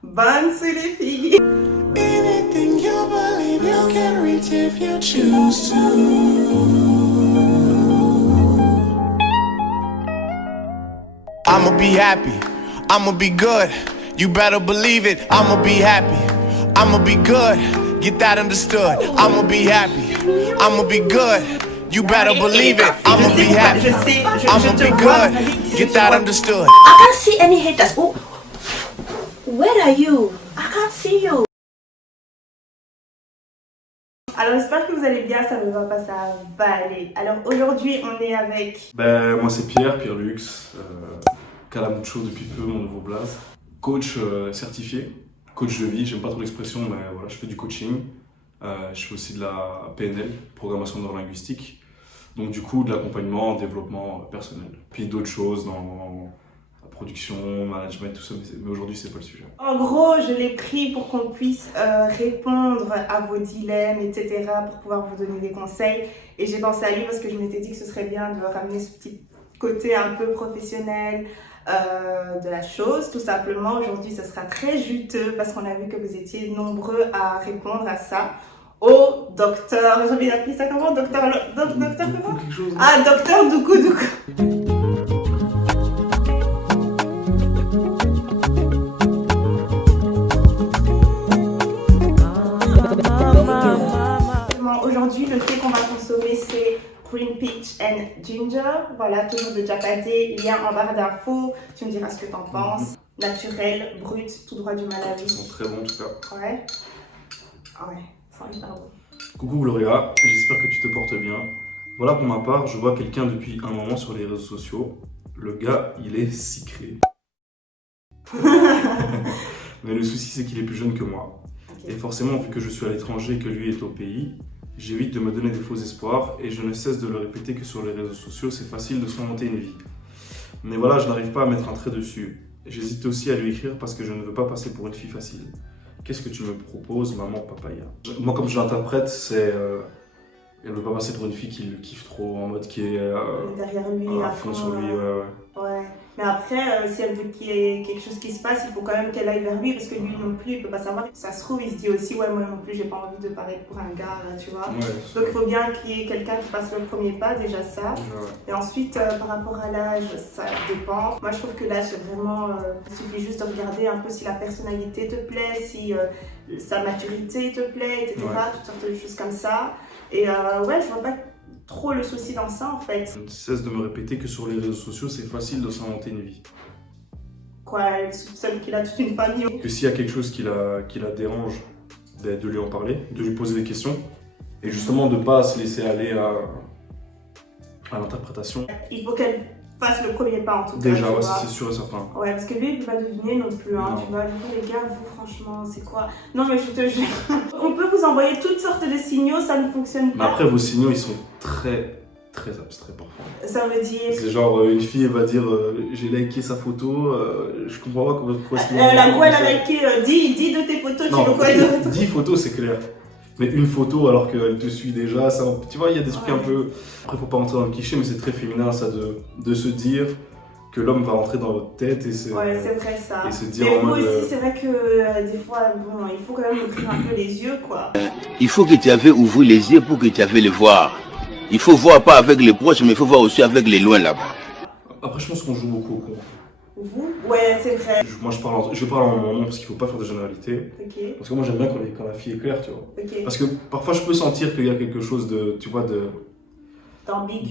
Bonne c'est les filles. Anything you believe you can reach if you choose to. I'ma be happy, I'ma be good. You better believe it, I'ma be happy, I'ma be good. Get that understood. I'ma be happy, I'ma be good. You better believe it, I'ma be happy, I'ma be good. Get that understood. I can't see any haters. Oh, where are you? I can't see you. Alors j'espère que vous allez bien, ça ne va pas, ça va aller. Alors aujourd'hui on est avec... Moi c'est Pierre Lux, Calamucho depuis peu, mon nouveau blaze. Coach certifié, coach de vie, j'aime pas trop l'expression mais voilà, je fais du coaching. Je fais aussi de la PNL, programmation neurolinguistique. Donc du coup de l'accompagnement, développement personnel. Puis d'autres choses dans la production, management, tout ça, mais aujourd'hui c'est pas le sujet. En gros, je l'ai pris pour qu'on puisse répondre à vos dilemmes, etc. pour pouvoir vous donner des conseils. Et j'ai pensé à lui parce que je m'étais dit que ce serait bien de ramener ce petit côté un peu professionnel de la chose. Tout simplement, aujourd'hui, ce sera très juteux parce qu'on a vu que vous étiez nombreux à répondre à ça. Au docteur, j'ai envie d'appeler ça comment? Docteur comment? Ah, docteur Doukou. Aujourd'hui, le thé qu'on va consommer, c'est Green Peach and Ginger. Voilà, toujours de Japadé, lien en barre d'infos. Tu me diras ce que t'en penses. Naturel, brut, tout droit du Malawi. Ils sont très bons en tout cas. Ouais. Ah ouais, ça sent hyper bon. Coucou Gloria, j'espère que tu te portes bien. Voilà, pour ma part, je vois quelqu'un depuis un moment sur les réseaux sociaux. Le gars, il est sicré. Mais le souci, c'est qu'il est plus jeune que moi. Okay. Et forcément, vu que je suis à l'étranger et que lui est au pays, j'évite de me donner des faux espoirs et je ne cesse de le répéter que sur les réseaux sociaux, c'est facile de s'inventer une vie. Mais voilà, je n'arrive pas à mettre un trait dessus. J'hésite aussi à lui écrire parce que je ne veux pas passer pour une fille facile. Qu'est-ce que tu me proposes, maman papaya? Moi, comme je l'interprète, c'est... elle veut pas passer pour une fille qui le kiffe trop, en mode qui est... derrière lui, à fond sur lui, ouais. Mais après, si elle veut qu'il y ait quelque chose qui se passe, il faut quand même qu'elle aille vers lui parce que lui non plus, il peut pas savoir. Ça se trouve, il se dit aussi, ouais, moi non plus, j'ai pas envie de paraître pour un gars, tu vois. Ouais, donc il faut bien qu'il y ait quelqu'un qui fasse le premier pas, déjà ça. Ouais. Et ensuite, par rapport à l'âge, ça dépend. Moi, je trouve que l'âge, c'est vraiment... il suffit juste de regarder un peu si la personnalité te plaît, si sa maturité te plaît, etc. Ouais. Toutes sortes de choses comme ça. Et ouais, je vois pas trop le souci dans ça en fait. Je ne cesse de me répéter que sur les réseaux sociaux, c'est facile de s'inventer une vie. Quoi, elle soupçonne qu'il a toute une famille. Que s'il y a quelque chose qui la dérange, de lui en parler, de lui poser des questions. Et justement de ne pas se laisser aller à l'interprétation. Il faut qu'elle fasse le premier pas en tout cas. Déjà, ouais, c'est sûr et certain. Ouais, parce que lui, il peut pas deviner non plus, hein, tu vois. Les gars, vous, franchement, c'est quoi? Non, mais je te jure. On peut vous envoyer toutes sortes de signaux, ça ne fonctionne pas. Mais après, vos signaux, ils sont très abstraits parfois. Ça veut dire... C'est genre, une fille, elle va dire, j'ai liké sa photo, je comprends pas pourquoi c'est... La go, elle a liké 10 de tes photos, non, tu veux quoi d'autre? 10 photos, c'est clair. Mais une photo alors qu'elle te suit déjà, ça, tu vois, il y a des trucs un peu... Après, faut pas rentrer dans le cliché, mais c'est très féminin, ça, de se dire que l'homme va rentrer dans votre tête et se... Ouais, c'est vrai ça. Et se dire mais en mode... aussi, c'est vrai que des fois, bon, il faut quand même ouvrir un peu les yeux, quoi. Il faut que tu avais ouvert les yeux pour que tu avais les voir. Il faut voir pas avec les proches, mais il faut voir aussi avec les loin là-bas. Après, je pense qu'on joue beaucoup au con. Vous? Ouais, c'est vrai. Moi, je parle en mon nom parce qu'il faut pas faire de généralité. Okay. Parce que moi, j'aime bien quand la fille est claire, tu vois. Okay. Parce que parfois, je peux sentir qu'il y a quelque chose de, tu vois,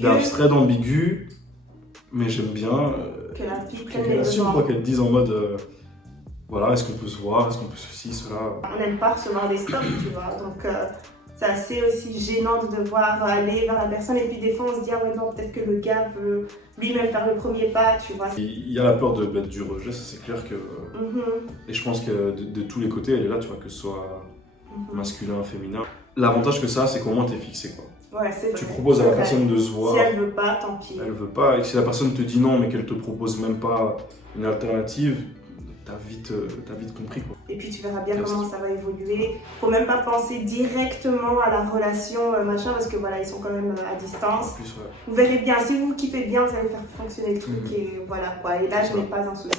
d'abstrait, d'ambigu. Mais j'aime bien que la fille prenne les assume, quoi, qu'elle dise en mode voilà, est-ce qu'on peut se voir, est-ce qu'on peut ceci, cela. On n'aime pas recevoir des stops, tu vois. Donc, c'est assez aussi gênant de devoir aller vers la personne. Et puis, des fois, on se dit, ah ouais, non, peut-être que le gars veut lui-même faire le premier pas, tu vois. Il y a la peur du rejet, ça c'est clair que. Et je pense que de tous les côtés, elle est là, tu vois, que ce soit masculin, féminin. L'avantage que ça a, c'est qu'au moins t'es fixé, quoi. Ouais, c'est vrai. Tu proposes à la personne de se voir. Si elle veut pas, tant pis. Elle veut pas, et si la personne te dit non, mais qu'elle te propose même pas une alternative, t'as vite compris, quoi. Et puis tu verras bien comment ça va évoluer. Faut même pas penser directement à la relation, machin, parce que voilà, ils sont quand même à distance. En plus, ouais. Vous verrez bien, si vous kiffez bien, vous allez faire fonctionner le truc et voilà quoi. Et là, je n'ai pas un souci.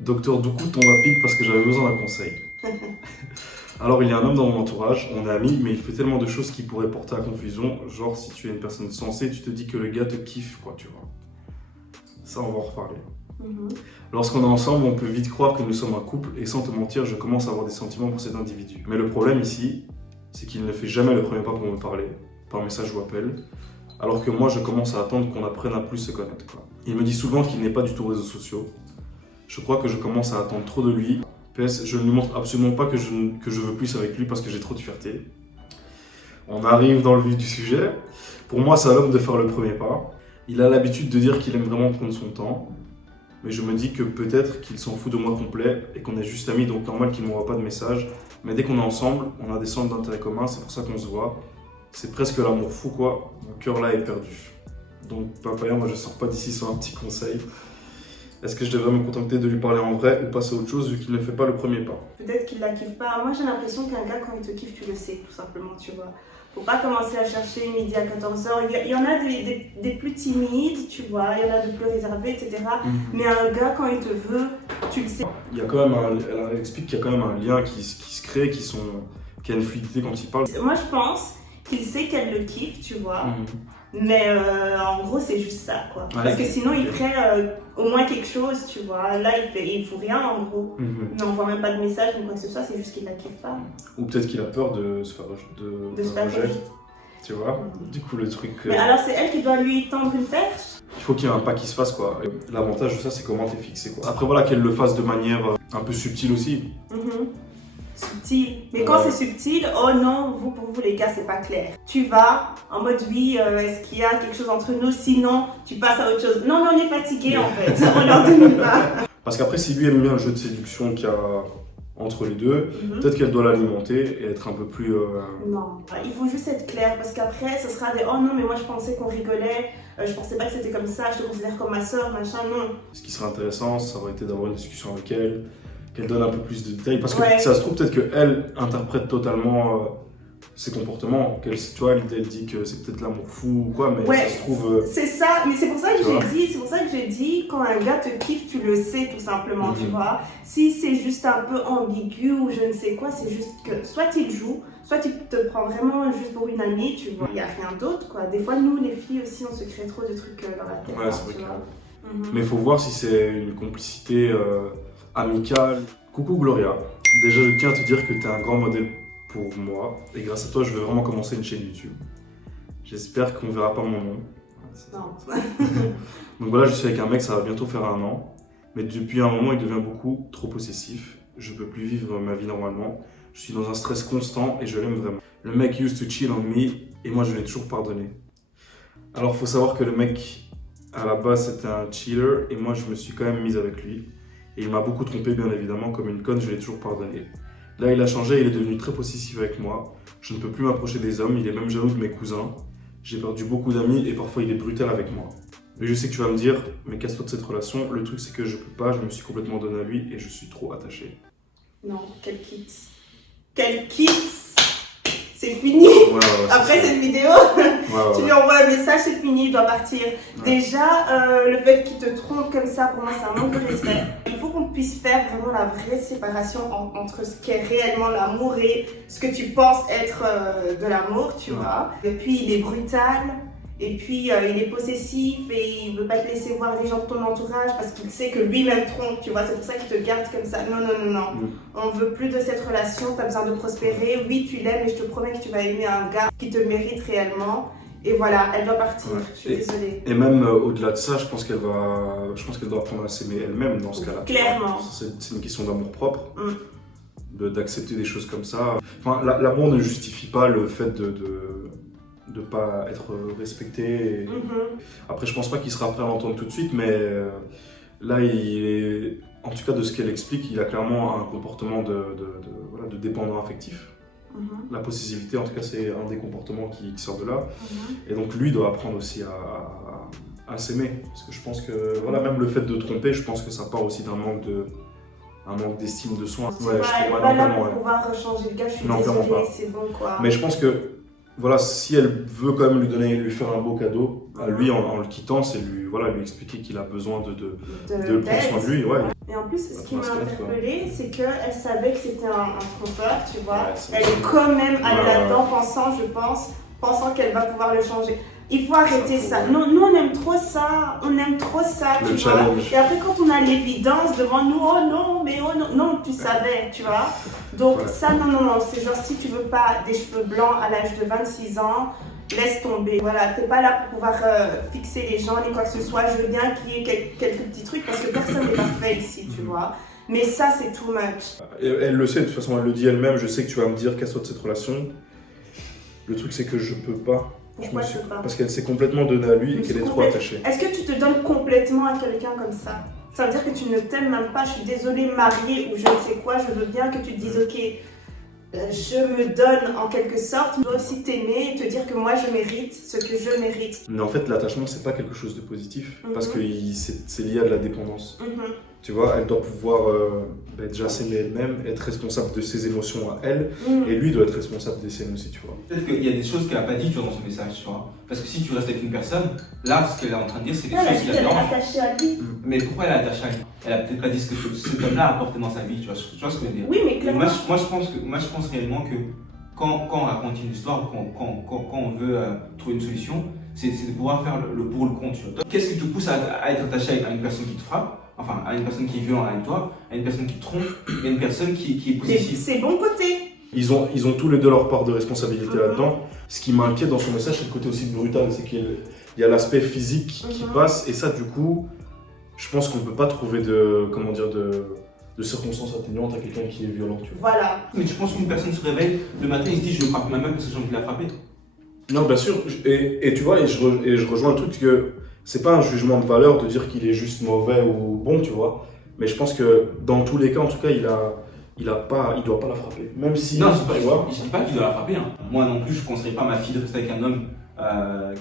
Docteur Doukou tombe à pic parce que j'avais besoin d'un conseil. Alors, il y a un homme dans mon entourage, on est amis, mais il fait tellement de choses qui pourraient porter à confusion. Genre, si tu es une personne sensée, tu te dis que le gars te kiffe, quoi, tu vois. Ça, on va en reparler. Lorsqu'on est ensemble, on peut vite croire que nous sommes un couple, et sans te mentir, je commence à avoir des sentiments pour cet individu. Mais le problème ici, c'est qu'il ne fait jamais le premier pas pour me parler, par message ou appel, alors que moi, je commence à attendre qu'on apprenne à plus se connaître, quoi. Il me dit souvent qu'il n'est pas du tout réseaux sociaux. Je crois que je commence à attendre trop de lui. PS, je ne lui montre absolument pas que je veux plus avec lui parce que j'ai trop de fierté. On arrive dans le vif du sujet. Pour moi, c'est à l'homme de faire le premier pas. Il a l'habitude de dire qu'il aime vraiment prendre son temps. Mais je me dis que peut-être qu'il s'en fout de moi complet et qu'on est juste amis, donc normal qu'il ne m'envoie pas de message. Mais dès qu'on est ensemble, on a des centres d'intérêt communs, c'est pour ça qu'on se voit. C'est presque l'amour fou, quoi. Mon cœur là est perdu. Donc, Papaya, moi je sors pas d'ici sans un petit conseil. Est-ce que je devrais me contenter de lui parler en vrai ou passer à autre chose vu qu'il ne fait pas le premier pas? Peut-être qu'il la kiffe pas. Moi, j'ai l'impression qu'un gars, quand il te kiffe, tu le sais, tout simplement, tu vois. Faut pas commencer à chercher midi à 14h. Il y en a des plus timides, tu vois. Il y en a de plus réservés, etc. Mais un gars, quand il te veut, tu le sais. Il y a quand même elle explique qu'il y a quand même un lien qui se crée, qu'il y a une fluidité quand il parle. Moi, je pense qu'il sait qu'elle le kiffe, tu vois. Mais en gros, c'est juste ça, quoi. Ouais, parce que sinon, il ferait au moins quelque chose, tu vois. Là, il faut rien, en gros. Il n'envoie même pas de message ni quoi que ce soit, c'est juste qu'il la kiffe pas. Ou peut-être qu'il a peur de se faire De se faire rejeter. Tu vois. Du coup, le truc... Mais alors, c'est elle qui doit lui tendre une perche? Il faut qu'il y ait un pas qui se fasse, quoi. Et l'avantage de ça, c'est comment t'es fixé, quoi. Après, voilà, qu'elle le fasse de manière un peu subtile aussi. Subtil. Mais quand c'est subtil, oh non, pour vous les gars, c'est pas clair. Tu vas en mode oui, est-ce qu'il y a quelque chose entre nous? Sinon, tu passes à autre chose. Non, mais on est fatigué en fait. On leur demande pas. Parce qu'après, si lui aime bien le jeu de séduction qu'il y a entre les deux, peut-être qu'elle doit l'alimenter et être un peu plus... Non, il faut juste être clair parce qu'après, ce sera des oh non, mais moi je pensais qu'on rigolait, je pensais pas que c'était comme ça, je te considère comme ma soeur, machin, non. Ce qui serait intéressant, ça aurait été d'avoir une discussion avec elle, qu'elle donne un peu plus de détails, parce que ça se trouve peut-être qu'elle interprète totalement ses comportements, tu vois, elle dit que c'est peut-être l'amour fou ou quoi, mais ça se trouve... C'est ça, mais c'est pour ça que j'ai dit, quand un gars te kiffe, tu le sais tout simplement, tu vois. Si c'est juste un peu ambigu ou je ne sais quoi, c'est juste que soit il joue, soit il te prend vraiment juste pour une amie, tu vois. Il n'y a rien d'autre, quoi. Des fois, nous, les filles aussi, on se crée trop de trucs dans la tête. Ouais, c'est vrai que... Mais il faut voir si c'est une complicité amicale. Coucou Gloria, déjà je tiens à te dire que tu es un grand modèle pour moi et grâce à toi je vais vraiment commencer une chaîne YouTube. J'espère qu'on verra pas mon nom. Non. Donc voilà, je suis avec un mec, ça va bientôt faire 1 an, mais depuis un moment il devient beaucoup trop possessif. Je peux plus vivre ma vie normalement. Je suis dans un stress constant et je l'aime vraiment. Le mec used to chill on me et moi je l'ai toujours pardonné. Alors faut savoir que le mec à la base c'était un chiller et moi je me suis quand même mise avec lui. Et il m'a beaucoup trompé, bien évidemment, comme une conne, je l'ai toujours pardonné. Là, il a changé, il est devenu très possessif avec moi. Je ne peux plus m'approcher des hommes, il est même jaloux de mes cousins. J'ai perdu beaucoup d'amis et parfois il est brutal avec moi. Mais je sais que tu vas me dire, mais casse-toi de cette relation. Le truc, c'est que je peux pas, je me suis complètement donné à lui et je suis trop attaché. Non, qu'elle quitte. Qu'elle quitte! C'est fini. Après cette vidéo, tu lui envoies un message, c'est fini, il doit partir. Déjà, le fait qu'il te trompe comme ça, pour moi, c'est un manque de respect. Il faut qu'on puisse faire vraiment la vraie séparation entre ce qu'est réellement l'amour et ce que tu penses être de l'amour, tu vois. Et puis, il est brutal. Et puis, il est possessif et il veut pas te laisser voir les gens de ton entourage parce qu'il sait que lui-même trompe, tu vois. C'est pour ça qu'il te garde comme ça. Non, non, non, non. On veut plus de cette relation, tu as besoin de prospérer. Oui, tu l'aimes et je te promets que tu vas aimer un gars qui te mérite réellement. Et voilà, elle doit partir. Je suis désolée. Et même au-delà de ça, je pense qu'elle doit apprendre à s'aimer elle-même dans ce cas-là. Clairement. C'est une question d'amour propre. D'accepter des choses comme ça. Enfin, l'amour ne justifie pas le fait de pas être respecté. Après, je pense pas qu'il sera prêt à l'entendre tout de suite, mais là, en tout cas de ce qu'elle explique, il a clairement un comportement de dépendant affectif. La possessivité, en tout cas, c'est un des comportements qui sort de là. Et donc, lui doit apprendre aussi à s'aimer. Parce que je pense que, voilà, même le fait de tromper, je pense que ça part aussi d'un manque d'estime de soi. Ouais, je suis pas là pour pouvoir changer le gars, je suis désolée, c'est bon quoi. Mais je pense que voilà, si elle veut quand même lui faire un beau cadeau, à lui en le quittant, c'est lui expliquer qu'il a besoin de prendre soin de lui. Ouais. Et en plus, ce qui m'a Parce que- interpellée, c'est qu'elle savait que c'était un trompeur, tu vois. Ouais, c'est Elle ça. est quand même allée Ouais, là-dedans pensant qu'elle va pouvoir le changer. Il faut arrêter faut- ça. Non, nous, on aime trop ça. On aime trop ça, Le tu vois. challenge. Et après, quand on a l'évidence devant nous, oh non, mais oh non, non, tu savais, tu vois. Donc, Ouais. ça, non. C'est genre, si tu veux pas des cheveux blancs à l'âge de 26 ans, laisse tomber. Voilà, t'es pas là pour pouvoir fixer les gens ni quoi que ce soit. Je veux bien qu'il y ait quelques petits trucs parce que personne n'est parfait ici, tu vois. Mais ça, c'est too much. Et elle le sait, de toute façon, elle le dit elle-même. Je sais que tu vas me dire qu'elle soit de cette relation. Le truc, c'est que je peux pas. Pourquoi je peux pas? Parce qu'elle s'est complètement donnée à lui et Mais qu'elle est c'est trop attachée. Est-ce que tu te donnes complètement à quelqu'un comme ça? Ça veut dire que tu ne t'aimes même pas. Je suis désolée, mariée ou je ne sais quoi. Je veux bien que tu te dises, ok, je me donne en quelque sorte. Tu dois aussi t'aimer et te dire que moi, je mérite ce que je mérite. Mais en fait, l'attachement, c'est pas quelque chose de positif. Parce Mhm. que c'est lié à de la dépendance. Mhm. Tu vois, elle doit pouvoir déjà s'aimer elle-même, être responsable de ses émotions à elle. Mhm. Et lui doit être responsable des siennes aussi, tu vois. Peut-être qu'il y a des choses qu'elle n'a pas dit, tu vois, dans son message, tu vois. Parce que si tu restes avec une personne, là, ce qu'elle est en train de dire, c'est des Elle a choses dit qui la qu'elle est dérangent. attachée à lui. Mais pourquoi elle est attachée à lui? Elle a peut-être pas dit ce que cet homme-là a apporté dans sa vie, tu vois ce que je veux dire. Oui, mais Et clairement. moi, je pense réellement que quand on raconte une histoire, quand on veut trouver une solution, c'est de pouvoir faire le pour le contre, tu vois. Qu'est-ce qui te pousse à être attaché à une personne qui te frappe, enfin, à une personne qui est violente avec toi, à une personne qui te trompe, et à une personne qui est possessive? C'est bon côté. Ils ont tous les deux leur part de responsabilité Mhm. là-dedans. Ce qui m'inquiète dans son message, c'est le côté aussi brutal. C'est qu'il y a l'aspect physique qui Mhm. passe. Et ça, du coup, je pense qu'on peut pas trouver de circonstances atténuantes à quelqu'un qui est violent, tu vois. Voilà. Mais tu penses qu'une personne se réveille le matin et se dit je frappe ma meuf parce que j'ai envie de la frapper? Non, bien sûr. Et tu vois, je rejoins le truc que c'est pas un jugement de valeur de dire qu'il est juste mauvais ou bon, tu vois. Mais je pense que dans tous les cas, en tout cas, il doit pas la frapper. Même si, Non, tu vois. je dis pas qu'il doit la frapper. Hein. Moi non plus, je ne conseillerais pas à ma fille de rester avec un homme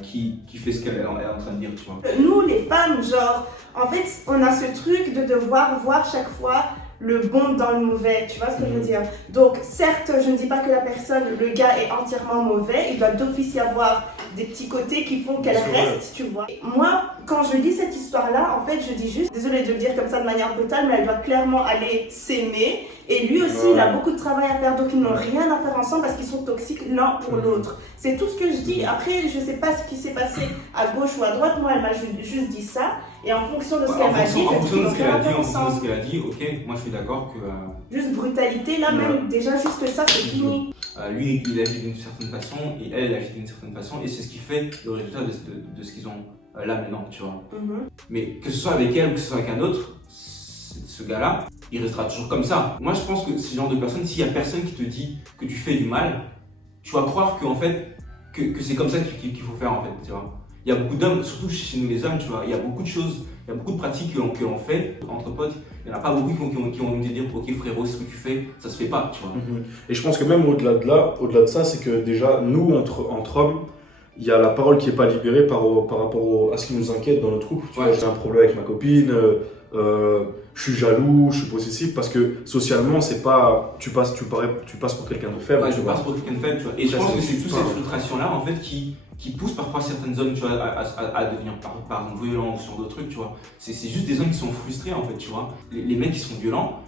qui fait ce qu'elle est en train de dire, tu vois. Nous, les femmes, genre, en fait, on a ce truc de devoir voir chaque fois le bon dans le mauvais, tu vois ce que je veux dire? Donc, certes, je ne dis pas que la personne, le gars est entièrement mauvais, il doit d'office y avoir des petits côtés qui font qu'elle C'est vrai. reste, tu vois. Et moi, quand je lis cette histoire-là, en fait, je dis juste, désolée de le dire comme ça de manière brutale, mais elle doit clairement aller s'aimer. Et lui aussi, Ouais. il a beaucoup de travail à faire, donc ils n'ont rien à faire ensemble parce qu'ils sont toxiques l'un pour l'autre. C'est tout ce que je dis. Après, je sais pas ce qui s'est passé à gauche ou à droite. Moi, elle m'a juste dit ça. Et en fonction de ce Ouais, qu'elle en m'a dit, fonction je de dis ce qu'ils n'ont qu'elle rien a à dit, faire en fonction de ce ensemble. qu'elle a dit, ok, moi je suis d'accord que Juste brutalité, là, même, déjà, juste ça, c'est fini. lui il agit d'une certaine façon et elle agit d'une certaine façon et c'est ce qui fait le résultat de ce qu'ils ont là maintenant, tu vois. Mhm. Mais que ce soit avec elle ou que ce soit avec un autre, ce gars-là, il restera toujours comme ça. Moi je pense que ce genre de personne, s'il y a personne qui te dit que tu fais du mal, tu vas croire qu'en fait, que c'est comme ça qu'il faut faire en fait, tu vois. Il y a beaucoup d'hommes, surtout chez nous les hommes, tu vois, il y a beaucoup de choses, il y a beaucoup de pratiques que l'on fait entre potes. Il n'y en a pas beaucoup qui vont nous dire ok frérot, ce que tu fais, ça se fait pas, tu vois. Et je pense que même au-delà de ça, c'est que déjà, nous, entre hommes, il y a la parole qui n'est pas libérée par rapport à ce qui nous inquiète dans notre couple. Tu Ouais. vois, j'ai un problème avec ma copine, je suis jaloux, je suis possessif, parce que socialement, c'est pas, tu passes pour quelqu'un de faible. Ouais, tu je vois. passe pour quelqu'un de faible, tu vois. Et je Ça, pense c'est que c'est toute pas- cette frustration-là, en fait, qui pousse parfois certaines hommes, tu vois, à devenir par exemple violents ou sur d'autres trucs, tu vois. C'est juste des hommes qui sont frustrés, en fait, tu vois. Les mecs qui sont violents,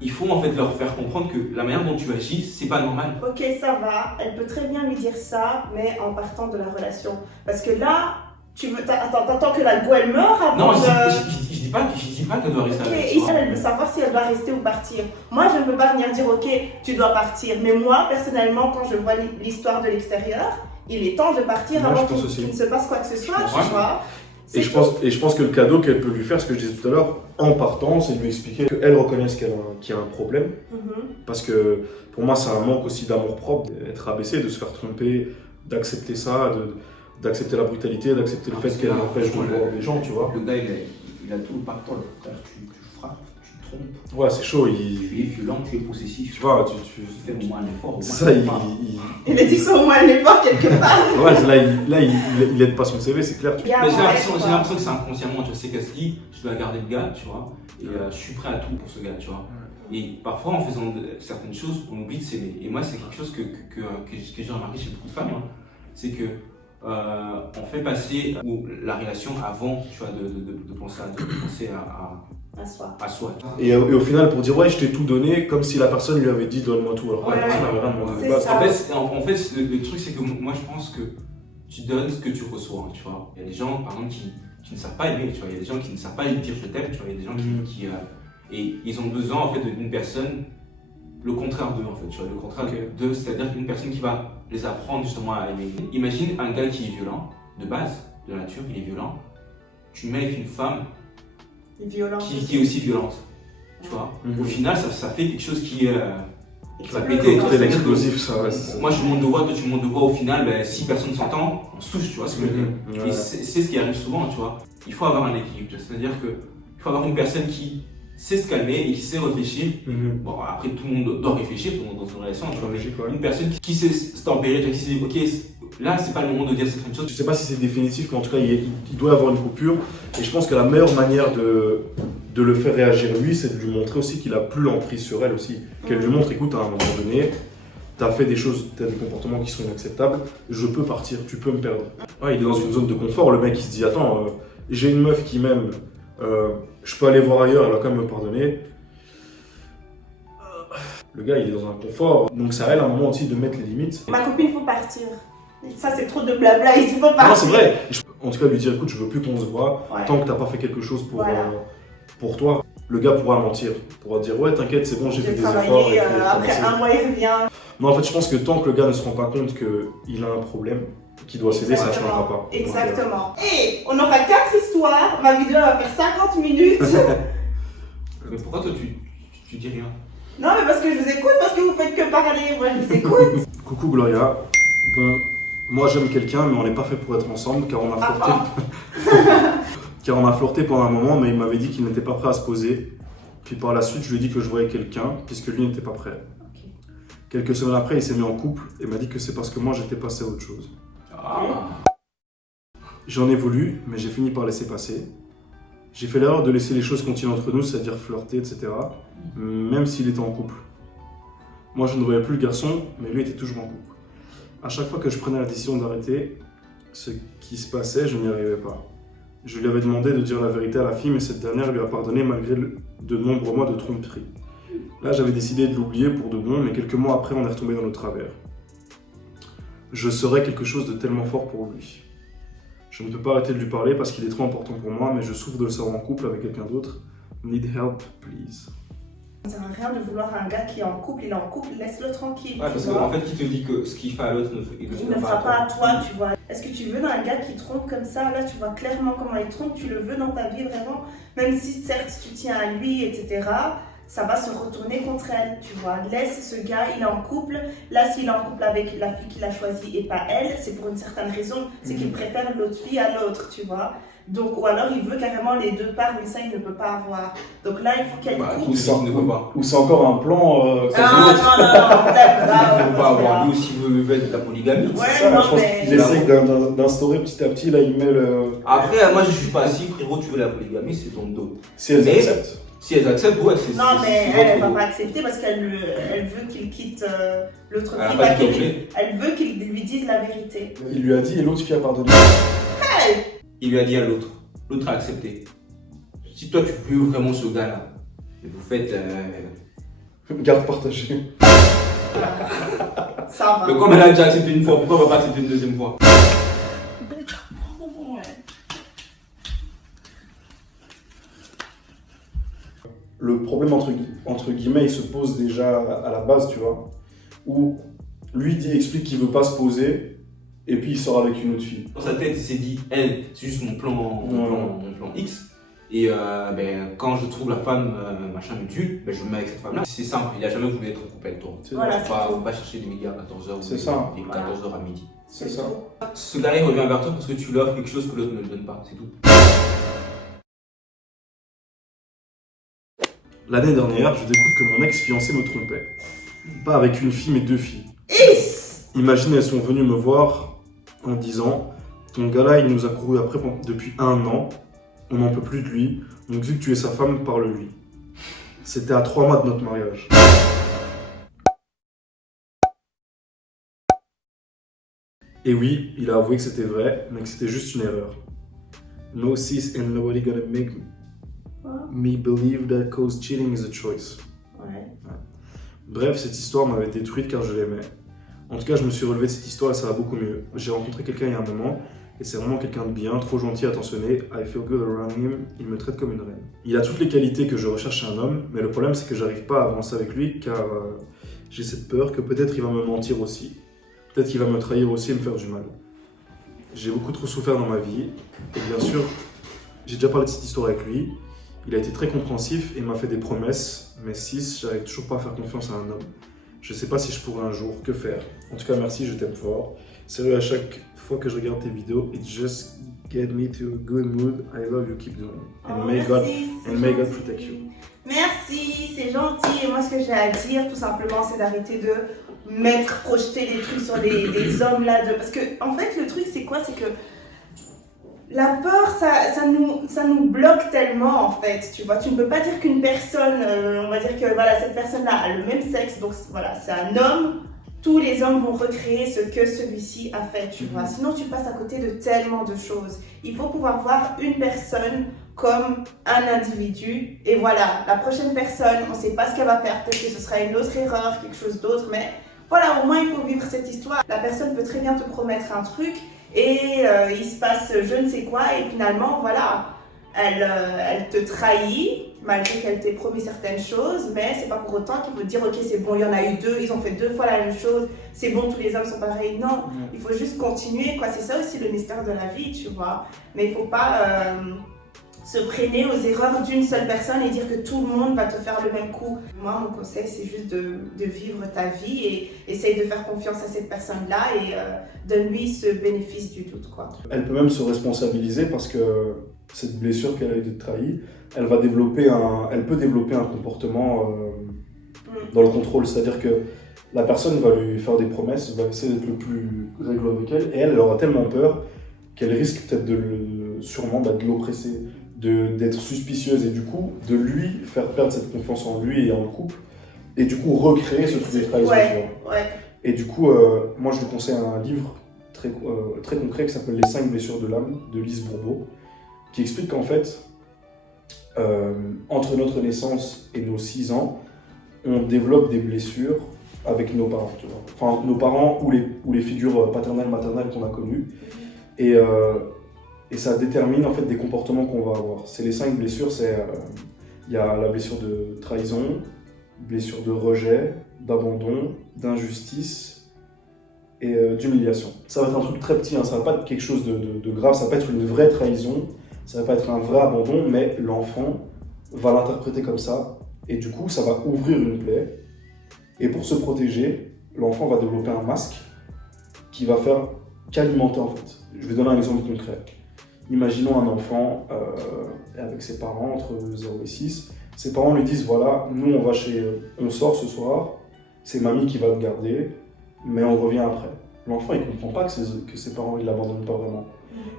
il faut en fait leur faire comprendre que la manière dont tu agis, c'est pas normal. Ok, ça va. Elle peut très bien lui dire ça, mais en partant de la relation. Parce que là, t'attends que la go elle meurt avant Non, de... je dis pas qu'elle doit rester Ok, avec, et tu vois. elle veut savoir si elle doit rester ou partir. Moi, je ne peux pas venir dire, ok, tu dois partir. Mais moi, personnellement, quand je vois l'histoire de l'extérieur, il est temps de partir Moi, avant je pense qu'il aussi. ne se passe quoi que ce soit, Ouais. tu vois. Et je pense que le cadeau qu'elle peut lui faire, ce que je disais tout à l'heure, en partant, c'est de lui expliquer qu'elle reconnaisse qu'il y a un problème. Mhm. Parce que pour moi, c'est un manque aussi d'amour propre, d'être rabaissé, de se faire tromper, d'accepter ça, d'accepter la brutalité, d'accepter le Ah, fait c'est qu'elle là, empêche de franchement, voir les gens, tu vois. Le gars, il a tout le pactole. Tu frappes, tu trompes, Ouais, c'est chaud, tu es violent, tu es possessif. tu vois, Fais au moins un effort. au moins c'est ça, quelque part. Il a dit que c'est au moins un effort quelque part. ouais, il aide pas son CV, c'est clair. Il y a Mais j'ai un l'impression rêve, j'ai quoi. l'impression que c'est inconsciemment, tu sais qu'elle se dit, je dois garder le gars, tu vois, et je suis prêt à tout pour ce gars, tu vois. Et parfois, en faisant certaines choses, on oublie de s'aimer. Et moi, c'est quelque chose que j'ai remarqué chez beaucoup de femmes, hein. C'est que on fait passer la relation avant, tu vois, de penser à soi. Et au final, pour dire ouais, je t'ai tout donné, comme si la personne lui avait dit donne-moi tout. Alors Ouais, la personne n'avait rien demandé de c'est base. ça. En fait, le truc, c'est que moi, je pense que tu donnes ce que tu reçois, hein, tu vois. Il y a des gens, par exemple, qui ne savent pas aimer, tu vois. Il y a des gens qui ne savent pas dire je t'aime, tu vois. Il y a des gens et ils ont besoin, en fait, d'une personne, le contraire d'eux, en fait, tu vois. Le contraire d'eux, c'est-à-dire une personne qui va les apprendre justement à aimer. Imagine un gars qui est violent, de base, de nature, il est violent. Tu mets avec une femme qui est aussi violente, tu vois. Au final, ça fait quelque chose qui va péter. C'est l'explosif, ça, ouais. Moi, je monte de voix, toi, tu montes de voix. Au final, si personne s'entend, on se touche, tu vois ce que je veux dire. Ouais. Et c'est ce qui arrive souvent, tu vois. Il faut avoir un équilibre, c'est-à-dire qu'il faut avoir une personne qui sait se calmer et qui sait réfléchir. Bon, après, tout le monde doit réfléchir dans une relation, tu vois. Logique, ouais. Une personne qui sait se tempérer, qui sait dire, ok, là, c'est pas le moment de dire certaines choses. Je sais pas si c'est définitif, mais en tout cas, il doit y avoir une coupure. Et je pense que la meilleure manière de le faire réagir lui, c'est de lui montrer aussi qu'il a plus l'emprise sur elle aussi. Qu'elle lui montre, écoute, à un moment donné, t'as fait des choses, t'as des comportements qui sont inacceptables, je peux partir, tu peux me perdre. Ouais, il est dans une zone de confort, le mec il se dit, attends, j'ai une meuf qui m'aime, je peux aller voir ailleurs, elle va quand même me pardonner. Le gars, il est dans un confort, donc c'est à elle à un moment aussi de mettre les limites. Ma copine, il faut partir. Ça, c'est trop de blabla, il faut partir. Non, c'est vrai. En tout cas, lui dire, écoute, je veux plus qu'on se voit, Ouais. tant que t'as pas fait quelque chose pour, Voilà. pour toi. Le gars pourra mentir, pourra dire, ouais, t'inquiète, c'est bon, j'ai fait J'ai des efforts. travaillé, et puis, après commencer. un mois, il revient. Non, en fait, je pense que tant que le gars ne se rend pas compte qu'il a un problème, qu'il doit céder, ça ne Exactement. changera pas. Exactement. Et on aura 4 histoires. Ma vidéo va faire 50 minutes. Mais pourquoi toi, tu dis rien? Non, mais parce que je vous écoute, parce que vous faites que parler. Moi, je vous écoute. Coucou Gloria. Bon, moi j'aime quelqu'un, mais on n'est pas fait pour être ensemble, car on a flirté. Car on a flirté pendant un moment, mais il m'avait dit qu'il n'était pas prêt à se poser. Puis par la suite, je lui ai dit que je voyais quelqu'un, puisque lui n'était pas prêt. Quelques semaines après, il s'est mis en couple et m'a dit que c'est parce que moi j'étais passé à autre chose. J'en ai voulu, mais j'ai fini par laisser passer. J'ai fait l'erreur de laisser les choses continuer entre nous, c'est-à-dire flirter, etc. Même s'il était en couple. Moi, je ne voyais plus le garçon, mais lui était toujours en couple. À chaque fois que je prenais la décision d'arrêter ce qui se passait, je n'y arrivais pas. Je lui avais demandé de dire la vérité à la fille, mais cette dernière lui a pardonné malgré de nombreux mois de tromperie. Là, j'avais décidé de l'oublier pour de bon, mais quelques mois après, on est retombé dans nos travers. Je serais quelque chose de tellement fort pour lui. Je ne peux pas arrêter de lui parler parce qu'il est trop important pour moi, mais je souffre de le savoir en couple avec quelqu'un d'autre. Need help, please. Ça sert à rien de vouloir un gars qui est en couple, il est en couple, laisse-le tranquille. Ouais, parce tu vois. qu'en fait, qui te dit que ce qu'il fait à l'autre, il Il ne fera pas à toi, tu vois. Est-ce que tu veux un gars qui trompe comme ça? Là, tu vois clairement comment il trompe, tu le veux dans ta vie vraiment. Même si certes tu tiens à lui, etc., ça va se retourner contre elle, tu vois. Laisse ce gars, il est en couple. Là, s'il est en couple avec la fille qu'il a choisie et pas elle, c'est pour une certaine raison. C'est qu'il préfère l'autre fille à l'autre, tu vois. Donc, ou alors il veut carrément les deux parts, mais ça, il ne peut pas avoir. Donc là, il faut qu'elle coupe. Ou ça, ne peut pas. Ou c'est encore un plan. Non, peut-être pas. Il ne peut pas avoir. Lui aussi veut de la polygamie. Ouais, Ça, non, je pense mais- qu'il essaie d'instaurer petit à petit, là il met le... Après, moi je suis pas assis, frérot, tu veux la polygamie, c'est ton dos. Si elles Mais- acceptent. Si elles acceptent, ouais, c'est. Non, mais c'est elle votre va dos. pas accepter parce qu'elle veut qu'il quitte l'autre Elle a fille. pas pas dit qu'il- d'objet. Elle veut qu'il lui dise la vérité. Il lui a dit et l'autre fille a pardonné. Il lui a dit à l'autre. L'autre a accepté. Si toi tu veux vraiment ce gars-là, et vous faites. Garde partagée. Ça va. Mais comme elle a déjà accepté une fois, pourquoi elle va pas accepter une deuxième fois? Le problème entre guillemets, il se pose déjà à la base, tu vois, où lui explique qu'il veut pas se poser, et puis il sort avec une autre fille. Dans sa tête, il s'est dit, elle, c'est juste mon plan X. Et quand je trouve la femme, machin me tue, je me mets avec cette femme-là. C'est simple, il a jamais voulu être en couple avec toi. C'est Voilà, Faut pas chercher des midi à 14h ou C'est ça. des 14h à midi. C'est ça. Ce gars-là, il revient vers toi parce que tu lui offres quelque chose que l'autre ne le donne pas, c'est tout. L'année dernière, je découvre que mon ex-fiancé me trompait. Pas avec une fille, mais deux filles. Imagine, elles sont venues me voir en disant « Ton gars-là, il nous a couru après depuis 1 an, on n'en peut plus de lui, donc vu que tu es sa femme, parle-lui. » C'était à 3 mois de notre mariage. Et oui, il a avoué que c'était vrai, mais que c'était juste une erreur. No sis and nobody gonna make me believe that cause cheating is a choice. Ouais. Bref, cette histoire m'avait détruite car je l'aimais. En tout cas, je me suis relevé de cette histoire et ça va beaucoup mieux. J'ai rencontré quelqu'un il y a un moment et c'est vraiment quelqu'un de bien, trop gentil, attentionné. I feel good around him. Il me traite comme une reine. Il a toutes les qualités que je recherche chez un homme, mais le problème c'est que j'arrive pas à avancer avec lui car j'ai cette peur que peut-être il va me mentir aussi. Peut-être qu'il va me trahir aussi et me faire du mal. J'ai beaucoup trop souffert dans ma vie et bien sûr, j'ai déjà parlé de cette histoire avec lui. Il a été très compréhensif et m'a fait des promesses, mais si j'arrive toujours pas à faire confiance à un homme. Je sais pas si je pourrai un jour, que faire. En tout cas, merci, je t'aime fort. Sérieux, à chaque fois que je regarde tes vidéos, it just get me to a good mood. I love you, keep doing it. And may God protect you. Merci, c'est gentil. Et moi, ce que j'ai à dire, tout simplement, c'est d'arrêter de projeter des trucs sur les hommes là. Parce que, en fait, le truc, c'est quoi? C'est que la peur, ça nous bloque tellement, en fait, tu vois. Tu ne peux pas dire qu'une personne, on va dire que voilà, cette personne-là a le même sexe, donc voilà, c'est un homme. Tous les hommes vont recréer ce que celui-ci a fait, tu vois. Sinon, tu passes à côté de tellement de choses. Il faut pouvoir voir une personne comme un individu. Et voilà, la prochaine personne, on ne sait pas ce qu'elle va faire. Peut-être que ce sera une autre erreur, quelque chose d'autre, mais voilà, au moins, il faut vivre cette histoire. La personne peut très bien te promettre un truc et il se passe je ne sais quoi et finalement, voilà, elle te trahit malgré qu'elle t'ait promis certaines choses, mais c'est pas pour autant qu'il faut dire ok c'est bon, il y en a eu deux, ils ont fait 2 fois la même chose, c'est bon, tous les hommes sont pareils. Non, il faut juste continuer, quoi. C'est ça aussi le mystère de la vie, tu vois. Mais il faut pas se freiner aux erreurs d'une seule personne et dire que tout le monde va te faire le même coup. Moi, mon conseil, c'est juste de vivre ta vie et essaye de faire confiance à cette personne-là et donne-lui ce bénéfice du doute, quoi. Elle peut même se responsabiliser parce que cette blessure qu'elle a été trahie, elle peut développer un comportement dans le contrôle. C'est-à-dire que la personne va lui faire des promesses, va essayer d'être le plus réglo avec elle, et elle aura tellement peur qu'elle risque peut-être de l'oppresser, d'être suspicieuse, et du coup, de lui faire perdre cette confiance en lui et en le couple, et du coup, recréer ce truc de trahison. Ouais. Et du coup, moi, je lui conseille un livre très concret qui s'appelle Les 5 blessures de l'âme, de Lise Bourbeau, qui explique qu'en fait, entre notre naissance et nos 6 ans, on développe des blessures avec nos parents, tu vois. Enfin, nos parents ou les figures paternelles, maternelles qu'on a connues. Et ça détermine en fait des comportements qu'on va avoir. C'est les 5 blessures, il y a la blessure de trahison, blessure de rejet, d'abandon, d'injustice et d'humiliation. Ça va être un truc très petit, hein, ça va pas être quelque chose de grave, ça va pas être une vraie trahison, ça va pas être un vrai abandon, mais l'enfant va l'interpréter comme ça, et du coup ça va ouvrir une plaie, et pour se protéger, l'enfant va développer un masque qui va faire qu'alimenter en fait. Je vais donner un exemple concret. Imaginons un enfant avec ses parents entre 0 et 6, ses parents lui disent voilà, nous on sort ce soir, c'est mamie qui va te garder, mais on revient après. L'enfant il comprend pas que ses parents ils l'abandonnent pas vraiment,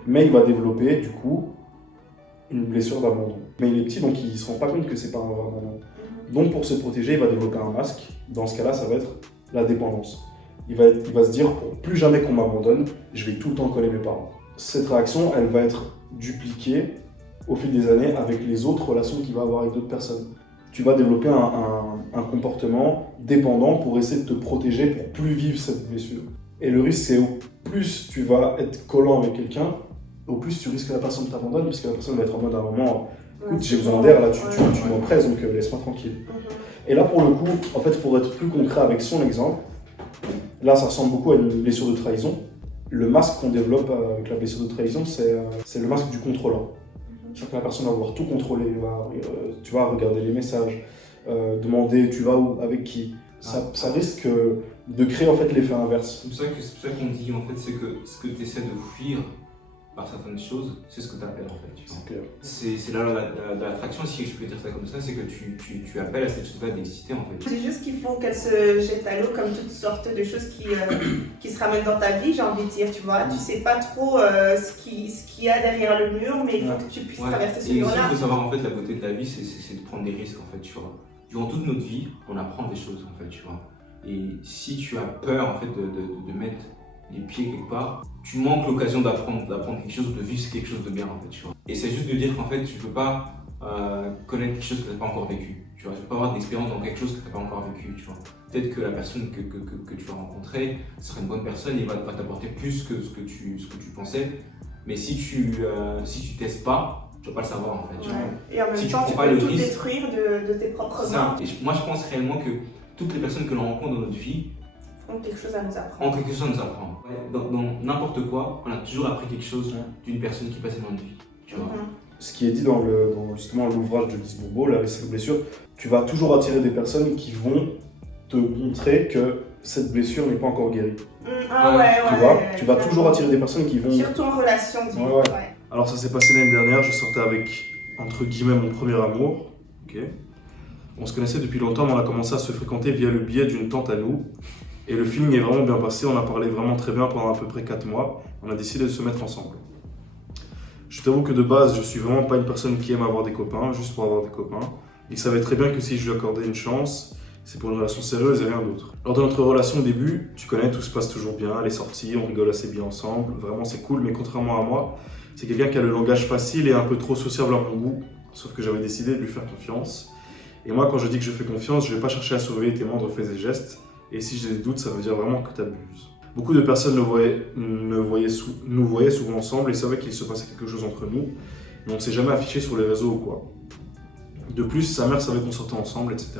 mais il va développer du coup une blessure d'abandon. Mais il est petit, donc il ne se rend pas compte que ses parents vont abandonner. Donc pour se protéger, il va développer un masque. Dans ce cas-là, ça va être la dépendance. Il va se dire, pour plus jamais qu'on m'abandonne, je vais tout le temps coller mes parents. Cette réaction, elle va être dupliquée au fil des années avec les autres relations qu'il va avoir avec d'autres personnes. Tu vas développer un comportement dépendant pour essayer de te protéger, pour plus vivre cette blessure. Et le risque, c'est au plus tu vas être collant avec quelqu'un, au plus tu risques que la personne t'abandonne, puisque la personne va être en mode à un moment, écoute, j'ai besoin d'air, là tu m'oppresses, donc laisse-moi tranquille. Et là pour le coup, en fait, pour être plus concret avec son exemple, là ça ressemble beaucoup à une blessure de trahison. Le masque qu'on développe avec la blessure de trahison, c'est le masque du contrôlant. C'est-à-dire que la personne va vouloir tout contrôler, tu vas regarder les messages, demander tu vas où, avec qui. Ça risque de créer en fait l'effet inverse. C'est pour ça qu'on dit en fait, c'est que ce que tu essaies de fuir par certaines choses, c'est ce que tu appelles en fait. C'est clair. C'est là de l'attraction, si je peux dire ça comme ça, c'est que tu appelles à cette chose-là d'exister en fait. C'est juste qu'il faut qu'elle se jette à l'eau comme toutes sortes de choses qui se ramènent dans ta vie, j'ai envie de dire, tu vois. Tu sais pas trop ce qu'il y a derrière le mur, mais il faut que tu puisses traverser ce mur-là. Et aussi, il faut savoir en fait, la beauté de la vie, c'est de prendre des risques en fait, tu vois. durant toute notre vie, on apprend des choses en fait, tu vois. Et si tu as peur en fait de mettre les pieds quelque part, tu manques l'occasion d'apprendre quelque chose ou de vivre quelque chose de bien en fait, tu vois. Et c'est juste de dire qu'en fait, tu peux pas connaître quelque chose que tu n'as pas encore vécu, tu vois. Tu peux pas avoir d'expérience dans quelque chose que tu n'as pas encore vécu, tu vois. Peut-être que la personne que tu vas rencontrer sera une bonne personne et va t'apporter plus que ce que tu pensais. Mais si tu testes pas, tu vas pas le savoir en fait. Tu vois. Et en même Si temps, tu tu prends pas peux le tout risque, détruire de tes propres mains. Et moi, je pense réellement que toutes les personnes que l'on rencontre dans notre vie Ont quelque chose à nous apprendre. ont quelque chose à nous apprendre. Dans n'importe quoi, on a toujours appris quelque chose d'une personne qui passait dans notre vie. Tu vois. Ce qui est dit dans justement l'ouvrage de Lise Bourbeau, La risque de blessure, tu vas toujours attirer des personnes qui vont te montrer que cette blessure n'est pas encore guérie. Tu vois, tu vas toujours attirer des personnes qui vont... Surtout en relation, du coup. Ouais. Alors ça s'est passé l'année dernière, je sortais avec, entre guillemets, mon premier amour. Okay. On se connaissait depuis longtemps, mais on a commencé à se fréquenter via le biais d'une tante à nous. Et le feeling est vraiment bien passé, on a parlé vraiment très bien pendant à peu près 4 mois. On a décidé de se mettre ensemble. Je t'avoue que de base, je suis vraiment pas une personne qui aime avoir des copains, juste pour avoir des copains. Il savait très bien que si je lui accordais une chance, c'est pour une relation sérieuse et rien d'autre. Lors de notre relation au début, tu connais, tout se passe toujours bien, les sorties, on rigole assez bien ensemble, vraiment c'est cool, mais contrairement à moi, c'est quelqu'un qui a le langage facile et un peu trop sociable à mon goût, sauf que j'avais décidé de lui faire confiance. Et moi, quand je dis que je fais confiance, je vais pas chercher à surveiller tes moindres faits et gestes, et si j'ai des doutes, ça veut dire vraiment que tu abuses. Beaucoup de personnes nous voyaient souvent ensemble et savaient qu'il se passait quelque chose entre nous, mais on ne s'est jamais affiché sur les réseaux ou quoi. De plus, sa mère savait qu'on sortait ensemble, etc.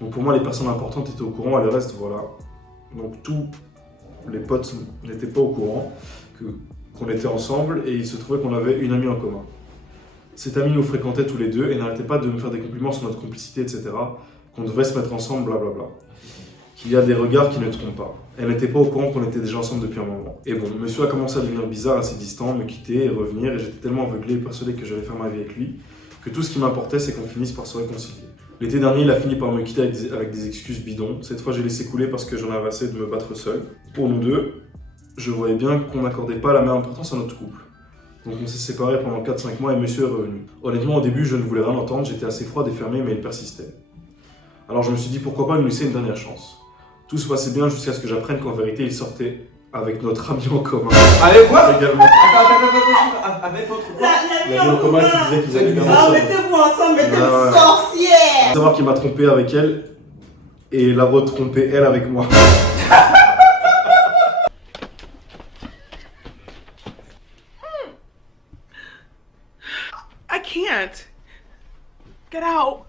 Donc pour moi, les personnes importantes étaient au courant, et le reste, voilà. Donc tous les potes n'étaient pas au courant qu'on était ensemble, et il se trouvait qu'on avait une amie en commun. Cette amie nous fréquentait tous les deux et n'arrêtait pas de me faire des compliments sur notre complicité, etc. Qu'on devait se mettre ensemble, blablabla. Qu'il y a des regards qui ne trompent pas. Elle n'était pas au courant qu'on était déjà ensemble depuis un moment. Et bon, monsieur a commencé à devenir bizarre, assez distant, me quitter et revenir, et j'étais tellement aveuglé et persuadé que j'allais faire ma vie avec lui, que tout ce qui m'importait, c'est qu'on finisse par se réconcilier. L'été dernier, il a fini par me quitter avec des excuses bidons. Cette fois, j'ai laissé couler parce que j'en avais assez de me battre seul. Pour nous deux, je voyais bien qu'on n'accordait pas la même importance à notre couple. Donc on s'est séparés pendant 4-5 mois et monsieur est revenu. Honnêtement, au début, je ne voulais rien entendre, j'étais assez froid et fermé, mais il persistait. Alors je me suis dit, pourquoi pas lui laisser une dernière chance. Tout se passait bien jusqu'à ce que j'apprenne qu'en vérité, il sortait avec notre ami en commun. Avec quoi? Également. Attends, avec votre quoi? L'ami en commun qui disait qu'ils allaient bien Ah, ensemble. mettez-vous ensemble, mettez-vous Ouais. sorcière. Faut savoir qu'il m'a trompé avec elle et la retrompé elle avec moi. I can't. Get out.